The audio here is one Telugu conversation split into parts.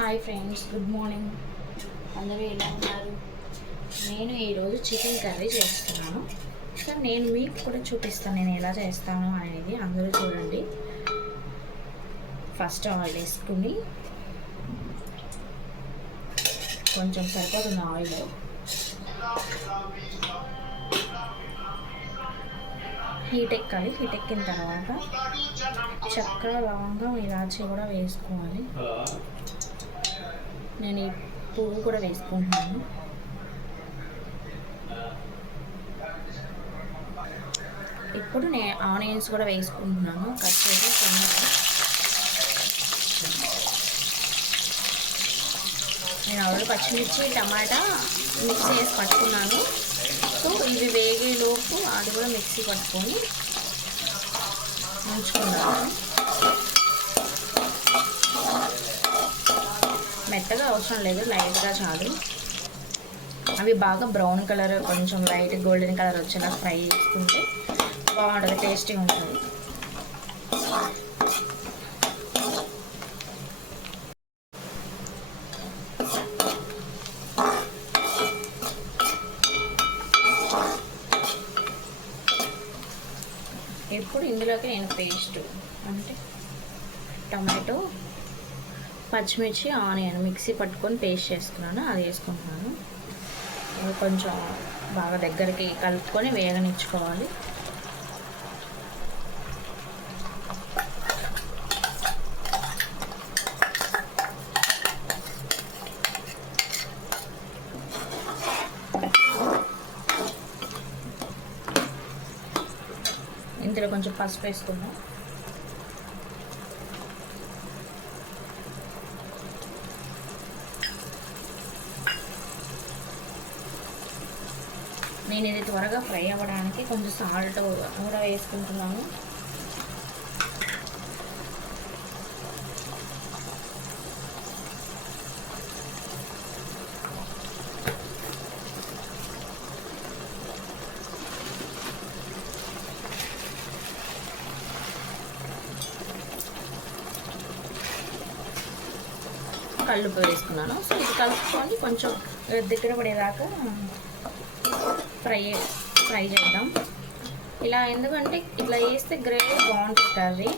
Hi friends, good morning. అందరూ ఎలా ఉన్నారు? నేను ఈరోజు చికెన్ కర్రీ చేస్తున్నాను. సో నేను మీకు కూడా చూపిస్తాను నేను ఎలా చేస్తాను అనేది. అందరూ చూడండి. ఫస్ట్ ఆయిల్ వేసుకుని కొంచెం సరిపోతుంది ఆయిల్. హీట్ ఎక్కాలి. హీట్ ఎక్కిన తర్వాత చెక్క, లవంగం, ఇలాచీ కూడా వేసుకోవాలి. నేను ఈ పువ్వు కూడా వేసుకుంటున్నాను. ఇప్పుడు నేను ఆనియన్స్ కూడా వేసుకుంటున్నాను. కట్ చేసి నేను ఆల్రెడీ పచ్చిమిర్చి, టమాటా మిక్సీ వేసి పట్టుకున్నాను. సో ఇవి వేగేలోపు అది కూడా మిక్సీ పట్టుకొని ఉంచుకున్నాను. మెత్తగా అవసరం లేదు, లైట్గా చాలు. అవి బాగా బ్రౌన్ కలర్, కొంచెం లైట్ గోల్డెన్ కలర్ వచ్చేలా ఫ్రై చేసుకుంటే బాగుంటుంది, టేస్టీగా ఉంటుంది. ఇప్పుడు ఇందులోకి నేను పేస్ట్ అంటే టమాటో, పచ్చిమిర్చి, ఆనియన్ మిక్సీ పట్టుకొని పేస్ట్ చేసుకున్నాను, అది వేసుకుంటున్నాను. ఇది కొంచెం బాగా దగ్గరికి కలుపుకొని వేగనిచ్చుకోవాలి. ఇందులో కొంచెం పసుపు వేసుకుందాం. నేను ఇది త్వరగా ఫ్రై అవ్వడానికి కొంచెం సాల్ట్ కూడా వేసుకుంటున్నాను. కల్లుప్పు వేసుకున్నాను. సో ఇది కలుపుకొని కొంచెం దగ్గర పడేదాకా ఫ్రై చేద్దాం. ఇలా ఎందుకంటే ఇట్లా వేస్తే గ్రేవీ బాగుంటుంది, కర్రీ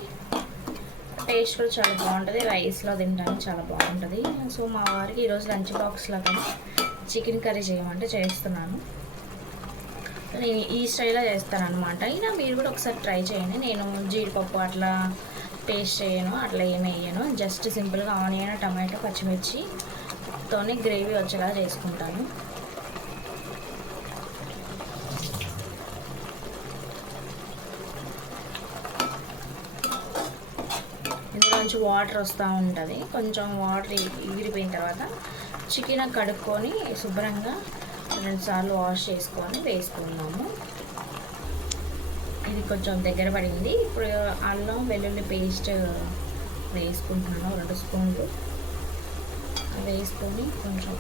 టేస్ట్ కూడా చాలా బాగుంటుంది, రైస్లో తినడానికి చాలా బాగుంటుంది. సో మా వారికి ఈరోజు లంచ్ బాక్స్లో కానీ చికెన్ కర్రీ చేయమంటే చేస్తున్నాను. నేను ఈ స్టైల్లో చేస్తాను అనమాట. ఇలా మీరు కూడా ఒకసారి ట్రై చేయండి. నేను జీడిపప్పు అట్లా పేస్ట్ చేయను, అట్లా ఏమి వేయను. జస్ట్ సింపుల్గా ఆనియన్, టమాటో, పచ్చిమిర్చితోనే గ్రేవీ వచ్చేలా చేసుకుంటాను. ఇందులో నుంచి వాటర్ వస్తూ ఉంటుంది. కొంచెం వాటర్ ఎగిరిపోయిన తర్వాత చికెన్ కడుక్కొని శుభ్రంగా 2 సార్లు వాష్ చేసుకొని వేసుకున్నాము. ఇది కొంచెం దగ్గర పడింది. ఇప్పుడు అల్లం వెల్లుల్లి పేస్ట్ వేసుకుంటున్నాను, 2 స్పూన్లు వేసుకొని కొంచెం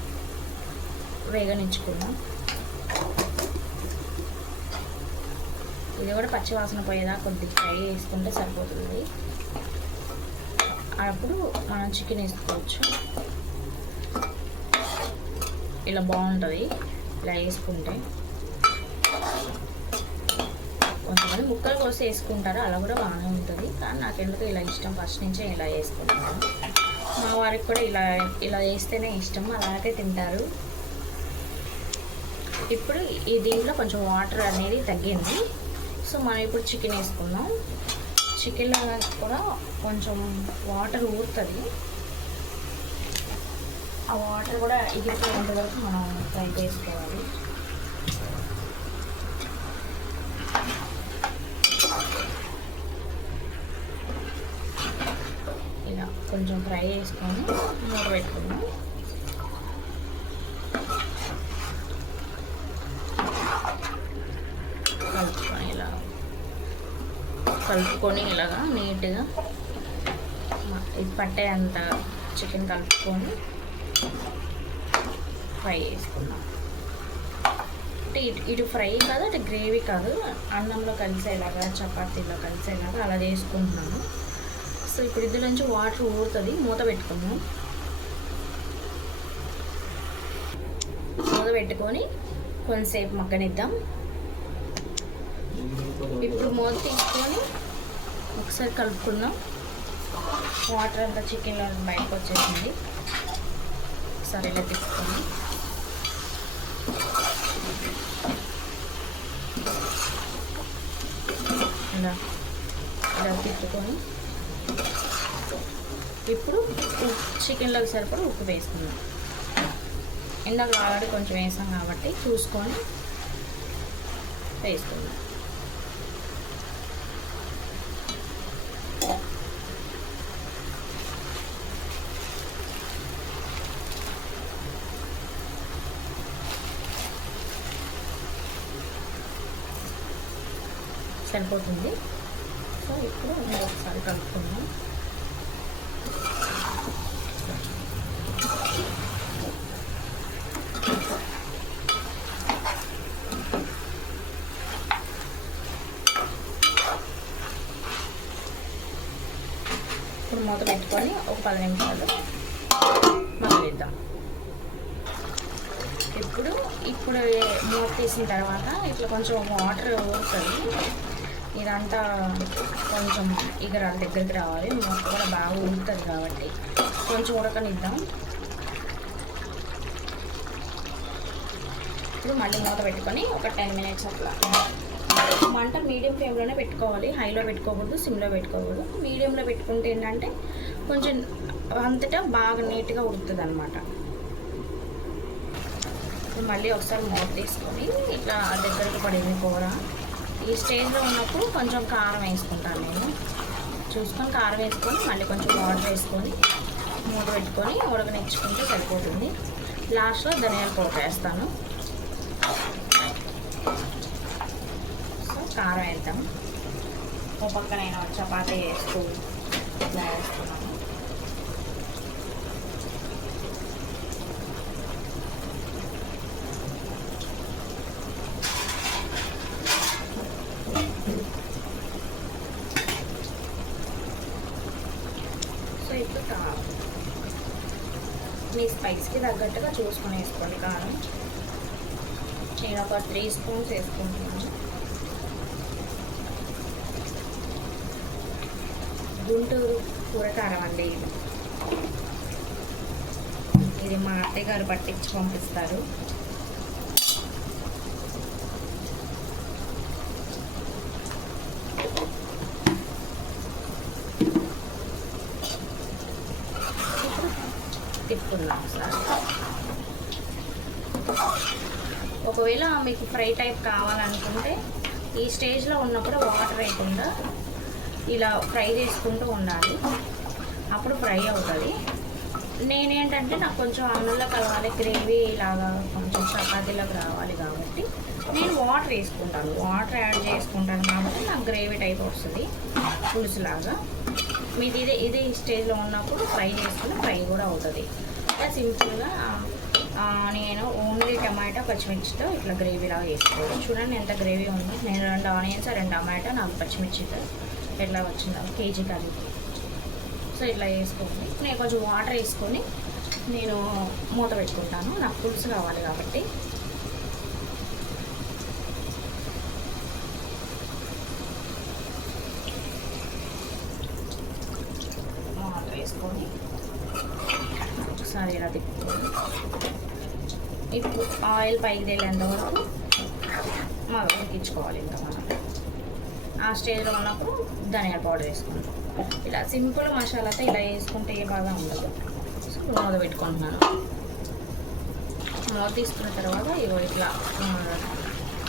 వేగనిచ్చుకున్నాం. ఇది కూడా పచ్చివాసన పోయేదా కొద్దిగా ఫ్రై వేసుకుంటే సరిపోతుంది. అప్పుడు మనం చికెన్ వేసుకోవచ్చు. ఇలా బాగుంటుంది ఇలా వేసుకుంటే. కొంతమంది ముక్కలు కోసి వేసుకుంటారు, అలా కూడా బాగానే ఉంటుంది. కానీ నాకెందుకు ఇలా ఇష్టం, ఫస్ట్ నుంచే ఇలా వేసుకుంటాను. మా వారికి కూడా ఇలా వేస్తేనే ఇష్టం, అలాగే తింటారు. ఇప్పుడు ఈ దీంట్లో కొంచెం వాటర్ అనేది తగ్గింది. సో మనం ఇప్పుడు చికెన్ వేసుకుందాం. చికెన్లో కూడా కొంచెం వాటర్ ఊరుతుంది. ఆ వాటర్ కూడా ఎగిరిపోయేంత వరకు మనం ఫ్రై చేసుకోవాలి. ఇలా కొంచెం ఫ్రై చేసుకొని మూత పెట్టుకుందాం. కలుపుకొని ఇలాగా నీట్గా ఇది పట్టే అంత చికెన్ కలుపుకొని ఫ్రై చేసుకున్నాం. అంటే ఇటు ఫ్రై కాదు, అటు గ్రేవీ కాదు, అన్నంలో కలిసేలాగా, చపాతీలో కలిసేలాగా అలా చేసుకుంటున్నాను. సో ఇప్పుడు ఇందులో నుంచి వాటర్ ఊరుతుంది, మూత పెట్టుకున్నాం. మూత పెట్టుకొని కొంతసేపు మగ్గనిద్దాం. ఇప్పుడు మూత తీసుకొని ఒకసారి కలుపుకుందాం. వాటర్ అంతా చికెన్లో బయటకు వచ్చేసింది. ఒకసారి ఇలా తీసుకొని ఇలా తిప్పుకొని ఇప్పుడు చికెన్లోకి సరిపడా ఉప్పు వేసుకుందాం. ఇందాక ఆల్రెడీ కొంచెం వేసాం కాబట్టి చూసుకొని వేసుకుందాం. సరిపోతుంది. సో ఇప్పుడు ఒకసారి కలుపుకుందాం. ఇప్పుడు మూత పెట్టుకొని ఒక 10 నిమిషాలు మగ్గనిద్దాం. ఇప్పుడు మూత తీసిన తర్వాత ఇట్లా కొంచెం వాటర్ ఊరుతుంది. ఇదంతా కొంచెం ఇగరాల దగ్గరికి రావాలి. మూత కూడా బాగా ఉడుకుతుంది కాబట్టి కొంచెం ఉడకనిద్దాం. ఇప్పుడు మళ్ళీ మూత పెట్టుకొని ఒక 10 మినిట్స్ అట్లా మంట మీడియం ఫ్లేమ్లోనే పెట్టుకోవాలి. హైలో పెట్టుకోకూడదు, సిమ్లో పెట్టుకోకూడదు. మీడియంలో పెట్టుకుంటే ఏంటంటే కొంచెం అంతటా బాగా నీట్గా ఉడుకుతుంది అనమాట. ఇప్పుడు మళ్ళీ ఒకసారి మూత తీసుకొని ఇట్లా దగ్గరకు పడింది కూర. ఈ స్టేజ్లో ఉన్నప్పుడు కొంచెం కారం వేసుకుంటాను నేను. చూసుకొని కారం వేసుకొని మళ్ళీ కొంచెం వాటర్ వేసుకొని మూత పెట్టుకొని ఉడకనిచ్చుకుంటే సరిపోతుంది. లాస్ట్లో ధనియాల పౌడర్ వేస్తాను. సో కారం వేద్దాం. ఓ పక్కన చపాతీ వేస్తూ ఇలా వేస్తున్నాను. సో ఇప్పుడు కారం మీ స్పైస్కి తగ్గట్టుగా చూసుకొని వేసుకోండి. కారం నేను ఒక 3 స్పూన్స్ వేసుకుంటున్నాను. గుంటూరు కూరకారం అండి ఇది మా అత్తయ్య గారు పట్టించి పంపిస్తారు. తిప్పుకుందాం సార్. ఒకవేళ మీకు ఫ్రై టైప్ కావాలనుకుంటే ఈ స్టేజ్లో ఉన్నప్పుడు వాటర్ వేయకుండా ఇలా ఫ్రై చేసుకుంటూ ఉండాలి. అప్పుడు ఫ్రై అవుతుంది. నేనేంటంటే నాకు కొంచెం అన్నంలో కలవాలి, గ్రేవీ ఇలాగా కొంచెం చపాతీలోకి రావాలి కాబట్టి నేను వాటర్ వేసుకుంటాను. వాటర్ యాడ్ చేసుకుంటాను కాబట్టి నాకు గ్రేవీ టైప్ వస్తుంది, పులుసులాగా. మీది ఇదే స్టేజ్లో ఉన్నప్పుడు ఫ్రై చేసుకుని ఫ్రై కూడా అవుతుంది. ఇలా సింపుల్గా నేను ఓన్లీ టమాటా పచ్చిమిర్చితో ఇట్లా గ్రేవీలాగా వేసుకోవాలి. చూడండి ఎంత గ్రేవీ ఉందో. నేను 2 ఆనియన్స్ 2 టమాటా 4 పచ్చిమిర్చితో ఎట్లా వచ్చిందో కేజీ కర్రీకి. సో ఇట్లా వేసుకోండి. నేను కొంచెం వాటర్ వేసుకొని నేను మూత పెట్టుకుంటాను. నాకు పులుసు కావాలి కాబట్టి. వాటర్ వేసుకొని ఒకసారి ఇలా తిప్పుకోండి. ఇప్పుడు ఆయిల్ పైకి తేలేంత వరకు ఉడికించుకోవాలి. ఇంకా మనం ఆ స్టేజ్లో ఉన్నప్పుడు ధనియాల పౌడర్ వేసుకుంటాం. ఇలా సింపుల్ మసాలాతో ఇలా వేసుకుంటే ఏ బాగా ఉండదు. సో మూత పెట్టుకుంటున్నాను. మూత తీసుకున్న తర్వాత ఇగో ఇట్లా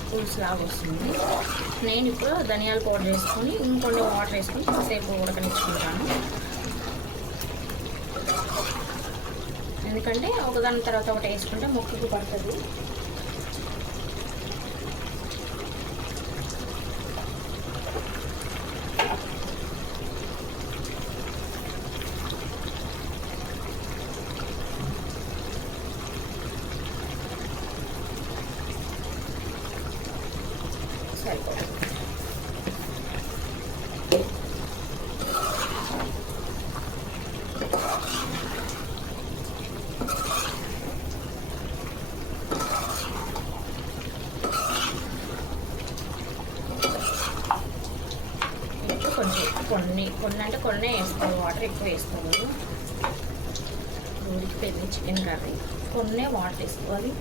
పులుసు లాగా వస్తుంది. నేను ఇప్పుడు ధనియాల పౌడర్ వేసుకొని ఇంకొన్ని వాటర్ వేసుకొని కాసేపు ఉడకనిచ్చుకుంటాను. ఎందుకంటే ఒకదాని తర్వాత ఒకటి వేసుకుంటే ముక్కకు పడుతుంది. సరిపోతుంది. కొన్నే వేసుకోవాలి, వాటర్ ఎక్కువ వేసుకోవాలి. ఉడికిపోయింది చికెన్ కర్రీ, కొన్నే వాటర్ వేసుకోవాలి.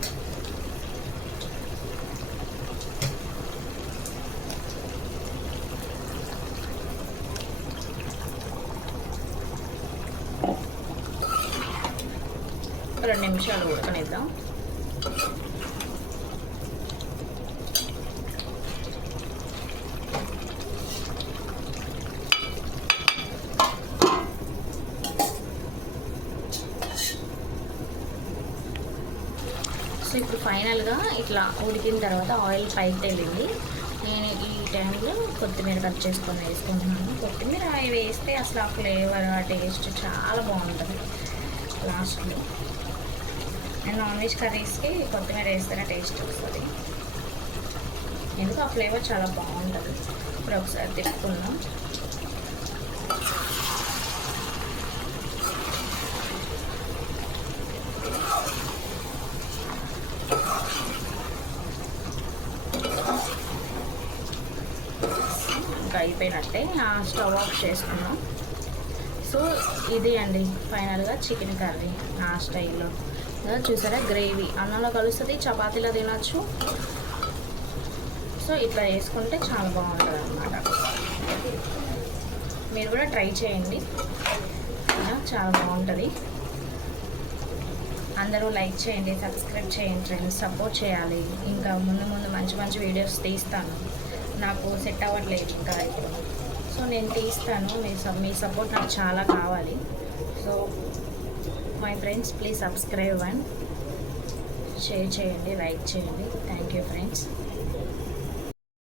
ఒక 2 నిమిషాలు ఉడకనిద్దాం. సో ఇప్పుడు ఫైనల్గా ఇట్లా ఉడికిన తర్వాత ఆయిల్ పైకి తేలింది. నేను ఈ టైంలో కొత్తిమీర కట్ చేసుకొని వేసుకుంటున్నాను. కొత్తిమీర వేస్తే అసలు ఆ ఫ్లేవర్, ఆ టేస్ట్ చాలా బాగుంటుంది లాస్ట్లో. నేను నాన్ వెజ్ కర్రీస్కి కొత్తిమీర వేస్తేనే టేస్ట్ వస్తుంది, ఎందుకు ఆ ఫ్లేవర్ చాలా బాగుంటుంది. ఇప్పుడు ఒకసారి తిప్పుకుందాం. ఇంకా అయిపోయినట్టే, స్టవ్ ఆఫ్ చేసుకున్నాం. సో ఇది అండి ఫైనల్గా చికెన్ కర్రీ నా స్టైల్లో. చూసారా, గ్రేవీ అన్నంలో కలుస్తుంది, చపాతీలో తినచ్చు. సో ఇట్లా చేసుకుంటే చాలా బాగుంటుంది అన్నమాట. మీరు కూడా ట్రై చేయండి, చాలా బాగుంటుంది. అందరూ లైక్ చేయండి, సబ్స్క్రైబ్ చేయండి ఫ్రెండ్స్, సపోర్ట్ చేయాలి. ఇంకా ముందు ముందు మంచి మంచి వీడియోస్ తీస్తాను. నాకు సెట్ అవ్వట్లేదు ఇంకా ఇప్పుడు, సో నేను తీస్తాను. మీ సపోర్ట్ నాకు చాలా కావాలి. So my friends, please subscribe and share చేయండి, లైక్ చేయండి. Thank you friends.